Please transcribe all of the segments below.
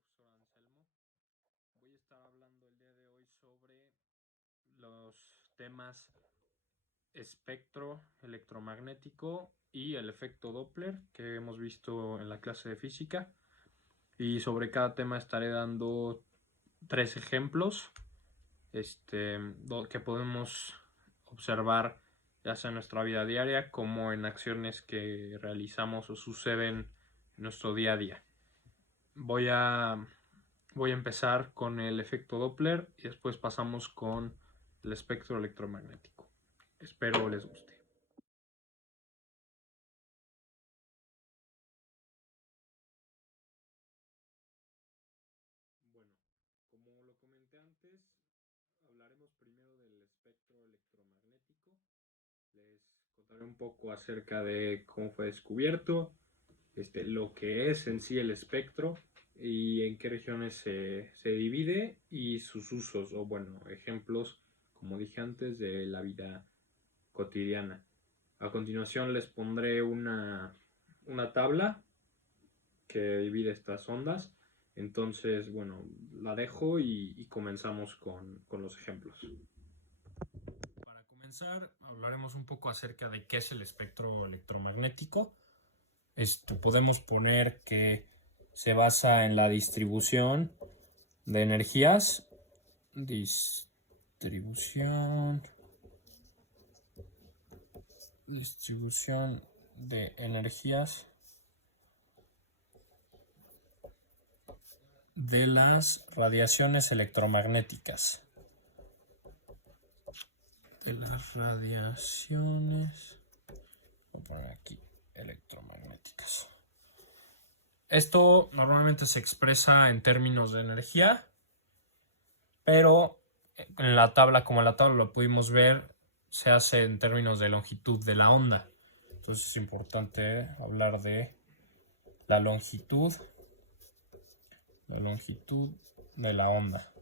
profesor Anselmo. Voy a estar hablando el día de hoy sobre los temas espectro electromagnético y el efecto Doppler que hemos visto en la clase de física. Y sobre cada tema estaré dando 3 ejemplos que podemos observar ya sea en nuestra vida diaria como en acciones que realizamos o suceden en nuestro día a día. Voy a empezar con el efecto Doppler y después pasamos con el espectro electromagnético. Espero les guste. Bueno, como lo comenté antes, hablaremos primero del espectro electromagnético. Les contaré un poco acerca de cómo fue descubierto, lo que es en sí el espectro y en qué regiones se divide y sus usos o bueno, ejemplos, como dije antes, de la vida cotidiana. A continuación les pondré una tabla que divide estas ondas. Entonces, bueno, la dejo y comenzamos con los ejemplos. Para comenzar, hablaremos un poco acerca de qué es el espectro electromagnético. Podemos poner que se basa en la distribución de energías. Distribución de energías de las radiaciones electromagnéticas. Voy a poner aquí electromagnéticas. Esto normalmente se expresa en términos de energía, pero en la tabla, como en la tabla lo pudimos ver, se hace en términos de longitud de la onda. Entonces es importante hablar de la longitud de la onda.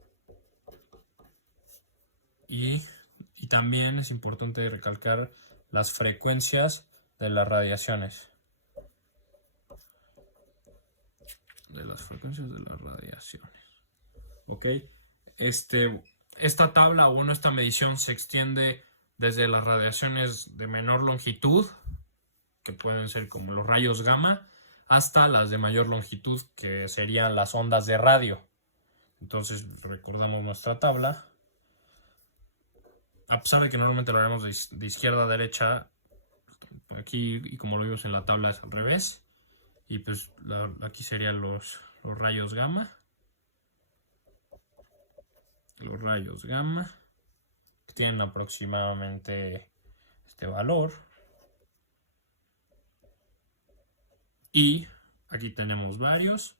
Y también es importante recalcar las frecuencias de las radiaciones. Ok. Esta tabla, bueno, esta medición se extiende desde las radiaciones de menor longitud, que pueden ser como los rayos gamma, hasta las de mayor longitud, que serían las ondas de radio. Entonces recordamos nuestra tabla. A pesar de que normalmente lo haremos de izquierda a derecha, aquí, y como lo vimos en la tabla, es al revés. Y pues aquí serían los rayos gamma. Los rayos gamma que tienen aproximadamente este valor. Y aquí tenemos varios.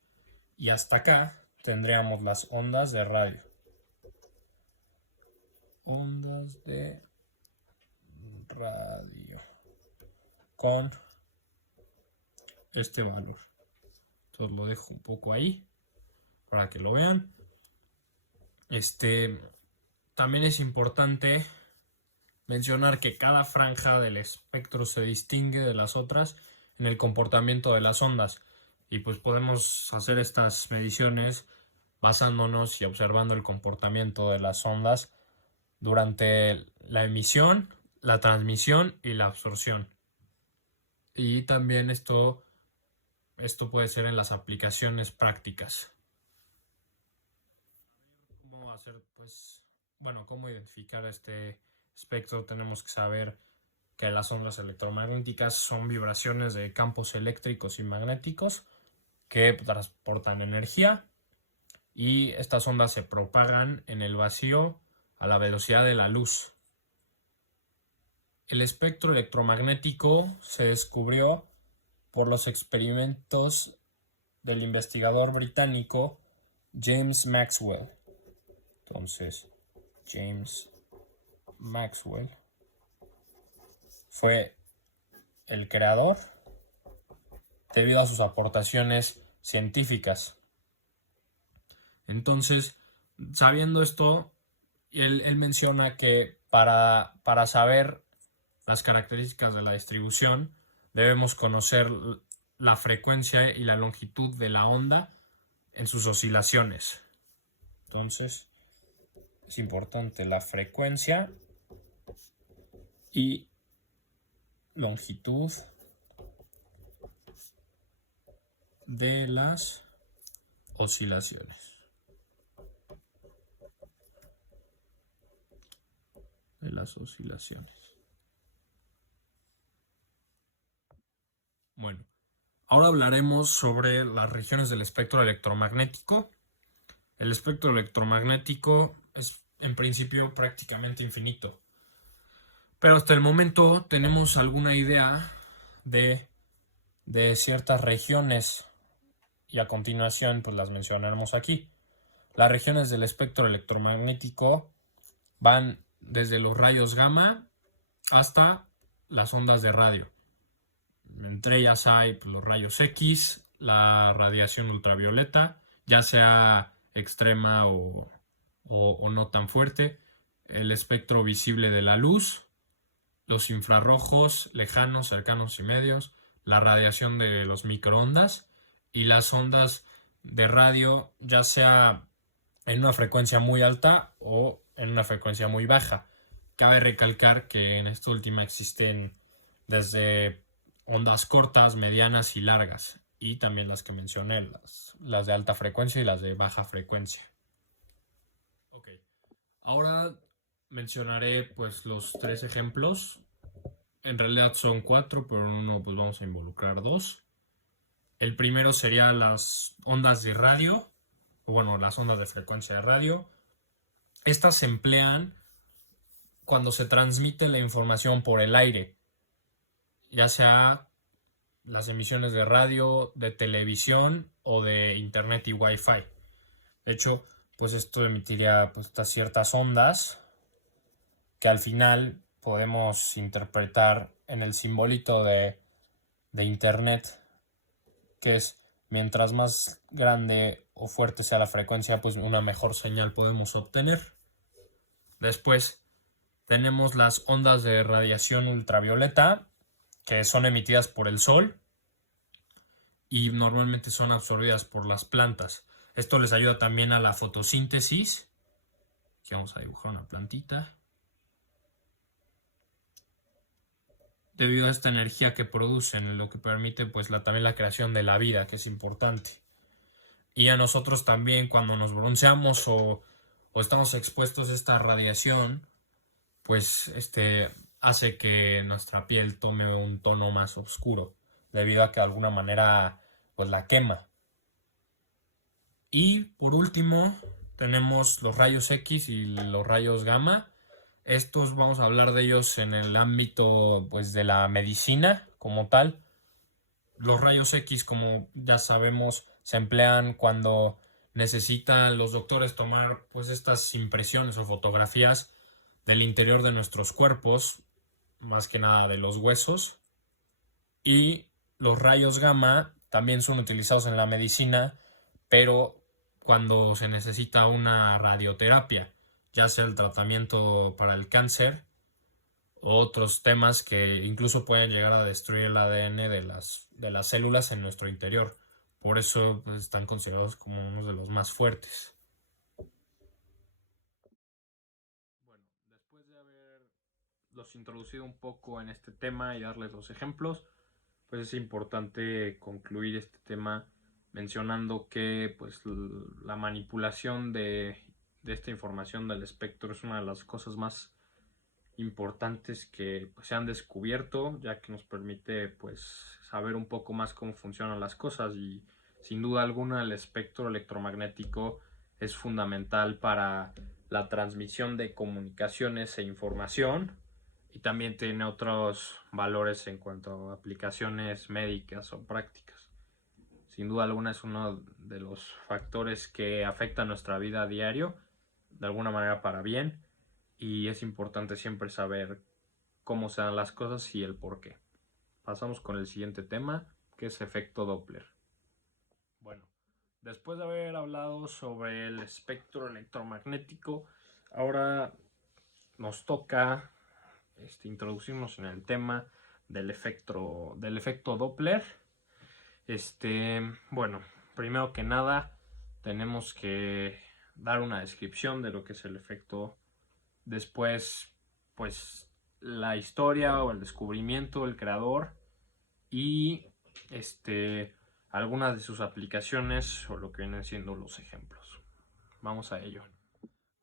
Y hasta acá tendríamos las ondas de radio. Ondas de radio con este valor. Entonces lo dejo un poco ahí para que lo vean. También es importante mencionar que cada franja del espectro se distingue de las otras en el comportamiento de las ondas. Y pues podemos hacer estas mediciones basándonos y observando el comportamiento de las ondas durante la emisión, la transmisión y la absorción. Y también esto puede ser en las aplicaciones prácticas. ¿Cómo hacer, cómo identificar este espectro? Tenemos que saber que las ondas electromagnéticas son vibraciones de campos eléctricos y magnéticos que transportan energía, y estas ondas se propagan en el vacío a la velocidad de la luz. El espectro electromagnético se descubrió por los experimentos del investigador británico James Maxwell. Entonces, James Maxwell fue el creador debido a sus aportaciones científicas. Entonces, sabiendo esto, él menciona que para saber las características de la distribución debemos conocer la frecuencia y la longitud de la onda en sus oscilaciones. Entonces, es importante la frecuencia y longitud de las oscilaciones. Bueno, ahora hablaremos sobre las regiones del espectro electromagnético. El espectro electromagnético es en principio prácticamente infinito, pero hasta el momento tenemos alguna idea de ciertas regiones y a continuación pues las mencionaremos aquí. Las regiones del espectro electromagnético van desde los rayos gamma hasta las ondas de radio. Entre ellas hay pues, los rayos X, la radiación ultravioleta, ya sea extrema o no tan fuerte, el espectro visible de la luz, los infrarrojos lejanos, cercanos y medios, la radiación de los microondas y las ondas de radio, ya sea en una frecuencia muy alta o en una frecuencia muy baja. Cabe recalcar que en esta última existen desde ondas cortas, medianas y largas, y también las que mencioné, las de alta frecuencia y las de baja frecuencia. Ok, ahora mencionaré pues los 3 ejemplos. En realidad son 4, pero en uno pues vamos a involucrar 2. El primero sería las ondas de radio, bueno, las ondas de frecuencia de radio. Estas se emplean cuando se transmite la información por el aire, ya sea las emisiones de radio, de televisión o de internet y wifi. De hecho, pues esto emitiría pues, estas ciertas ondas que al final podemos interpretar en el simbolito de internet, que es mientras más grande o fuerte sea la frecuencia, pues una mejor señal podemos obtener. Después tenemos las ondas de radiación ultravioleta, que son emitidas por el sol y normalmente son absorbidas por las plantas. Esto les ayuda también a la fotosíntesis. Aquí vamos a dibujar una plantita. Debido a esta energía que producen, lo que permite pues también la creación de la vida, que es importante. Y a nosotros también cuando nos bronceamos o estamos expuestos a esta radiación, pues hace que nuestra piel tome un tono más oscuro, debido a que de alguna manera pues la quema. Y por último tenemos los rayos X y los rayos gamma. Estos vamos a hablar de ellos en el ámbito pues de la medicina como tal. Los rayos X, como ya sabemos, se emplean cuando necesitan los doctores tomar pues estas impresiones o fotografías del interior de nuestros cuerpos, más que nada de los huesos. Y los rayos gamma también son utilizados en la medicina, pero cuando se necesita una radioterapia, ya sea el tratamiento para el cáncer o otros temas que incluso pueden llegar a destruir el ADN de las células en nuestro interior. Por eso pues, están considerados como uno de los más fuertes. Bueno, después de haberlos introducido un poco en este tema y darles los ejemplos, pues es importante concluir este tema mencionando que pues la manipulación de esta información del espectro es una de las cosas más importantes que pues, se han descubierto, ya que nos permite pues saber un poco más cómo funcionan las cosas, y sin duda alguna el espectro electromagnético es fundamental para la transmisión de comunicaciones e información, y también tiene otros valores en cuanto a aplicaciones médicas o prácticas. Sin duda alguna es uno de los factores que afecta nuestra vida a diario, de alguna manera para bien, y es importante siempre saber cómo se dan las cosas y el por qué. Pasamos con el siguiente tema, que es efecto Doppler. Bueno, después de haber hablado sobre el espectro electromagnético, ahora nos toca introducirnos en el tema del efecto Doppler. Bueno, primero que nada, tenemos que dar una descripción de lo que es el efecto. Después, pues la historia o el descubrimiento, el creador y algunas de sus aplicaciones o lo que vienen siendo los ejemplos. Vamos a ello.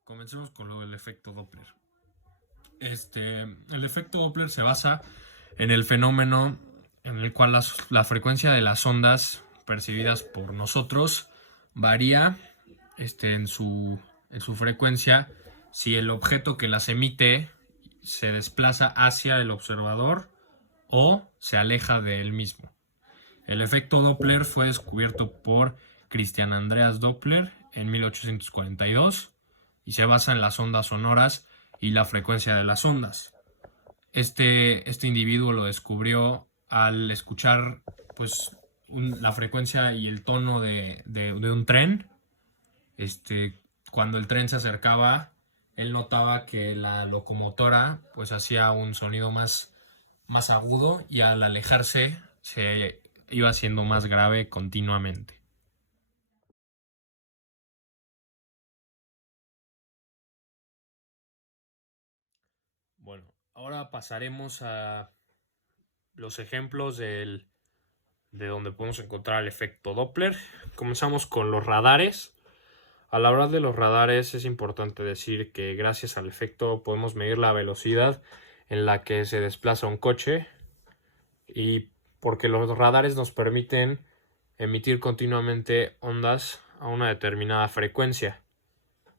Comencemos con lo del efecto Doppler. El efecto Doppler se basa en el fenómeno en el cual la frecuencia de las ondas percibidas por nosotros varía en su frecuencia si el objeto que las emite se desplaza hacia el observador o se aleja de él mismo. El efecto Doppler fue descubierto por Christian Andreas Doppler en 1842 y se basa en las ondas sonoras y la frecuencia de las ondas. Este individuo lo descubrió al escuchar pues la frecuencia y el tono de un tren. Cuando el tren se acercaba, él notaba que la locomotora pues hacía un sonido más agudo y al alejarse se iba haciendo más grave continuamente. Bueno, ahora pasaremos a los ejemplos de donde podemos encontrar el efecto Doppler. Comenzamos con los radares. A la hora de los radares es importante decir que gracias al efecto podemos medir la velocidad en la que se desplaza un coche y porque los radares nos permiten emitir continuamente ondas a una determinada frecuencia.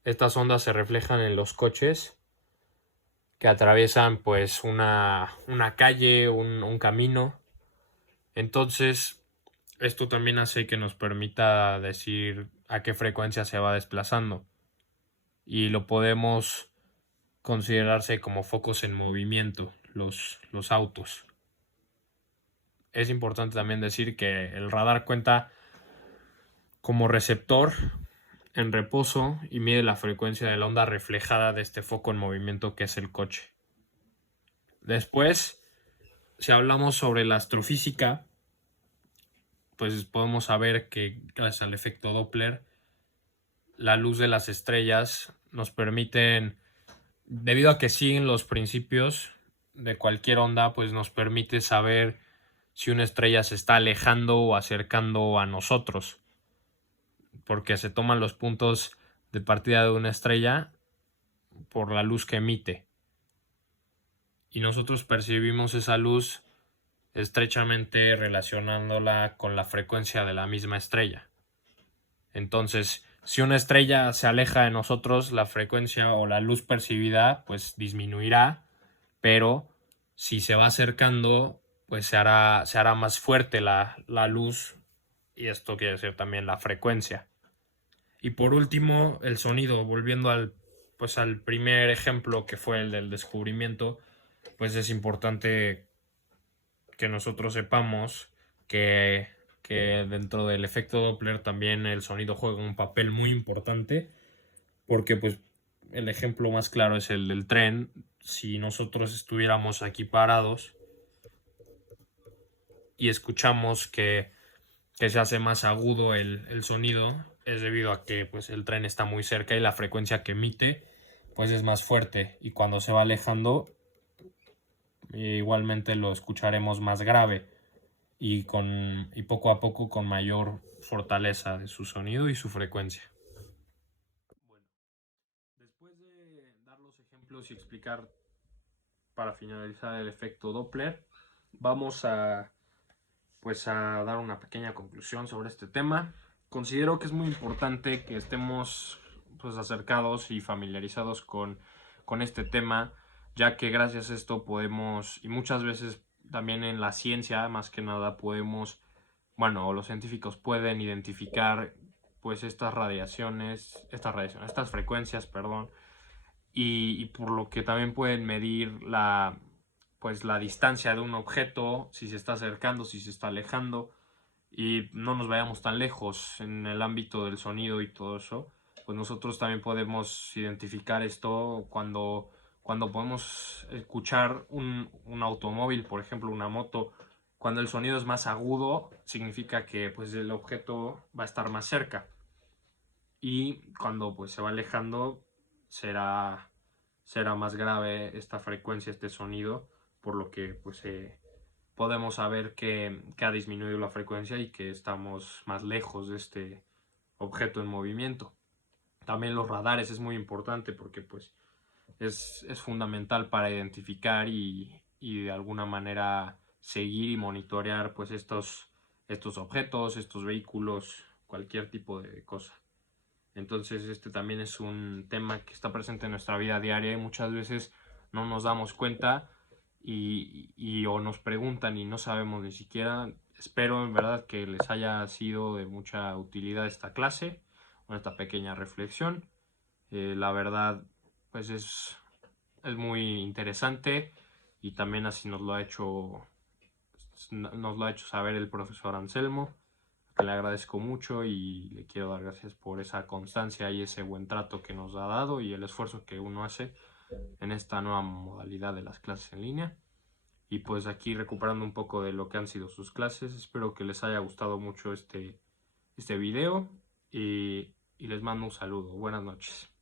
Estas ondas se reflejan en los coches que atraviesan pues una calle, un camino. Entonces, esto también hace que nos permita decir a qué frecuencia se va desplazando. Y lo podemos considerarse como focos en movimiento, los autos. Es importante también decir que el radar cuenta como receptor en reposo y mide la frecuencia de la onda reflejada de este foco en movimiento que es el coche. Después, si hablamos sobre la astrofísica, pues podemos saber que gracias al efecto Doppler, la luz de las estrellas nos permiten, debido a que siguen los principios de cualquier onda, pues nos permite saber si una estrella se está alejando o acercando a nosotros, porque se toman los puntos de partida de una estrella por la luz que emite y nosotros percibimos esa luz estrechamente relacionándola con la frecuencia de la misma estrella. Entonces, si una estrella se aleja de nosotros, la frecuencia o la luz percibida pues disminuirá, pero si se va acercando, pues se hará más fuerte la luz y esto quiere decir también la frecuencia. Y por último, el sonido, volviendo al primer ejemplo que fue el del descubrimiento, pues es importante que nosotros sepamos que dentro del efecto Doppler también el sonido juega un papel muy importante, porque pues el ejemplo más claro es el del tren. Si nosotros estuviéramos aquí parados y escuchamos que se hace más agudo el sonido, es debido a que pues el tren está muy cerca y la frecuencia que emite pues es más fuerte, y cuando se va alejando igualmente lo escucharemos más grave y poco a poco con mayor fortaleza de su sonido y su frecuencia. Bueno, después de dar los ejemplos y explicar para finalizar el efecto Doppler, vamos a dar una pequeña conclusión sobre este tema. Considero que es muy importante que estemos pues acercados y familiarizados con este tema, ya que gracias a esto podemos, y muchas veces también en la ciencia más que nada podemos, los científicos pueden identificar pues estas frecuencias, y por lo que también pueden medir la distancia de un objeto, si se está acercando, si se está alejando, y no nos vayamos tan lejos en el ámbito del sonido y todo eso. Pues nosotros también podemos identificar esto cuando podemos escuchar un automóvil, por ejemplo una moto. Cuando el sonido es más agudo, significa que pues el objeto va a estar más cerca. y cuando pues se va alejando será, será más grave esta frecuencia, este sonido, por lo que pues podemos saber que ha disminuido la frecuencia y que estamos más lejos de este objeto en movimiento. También los radares es muy importante porque pues es fundamental para identificar y de alguna manera seguir y monitorear pues estos objetos, estos vehículos, cualquier tipo de cosa. Entonces este también es un tema que está presente en nuestra vida diaria y muchas veces no nos damos cuenta y o nos preguntan y no sabemos ni siquiera. Espero en verdad que les haya sido de mucha utilidad esta clase o esta pequeña reflexión. La verdad pues es muy interesante y también así nos lo ha hecho saber el profesor Anselmo, que le agradezco mucho y le quiero dar gracias por esa constancia y ese buen trato que nos ha dado y el esfuerzo que uno hace en esta nueva modalidad de las clases en línea. Y pues aquí recuperando un poco de lo que han sido sus clases, espero que les haya gustado mucho este video y les mando un saludo. Buenas noches.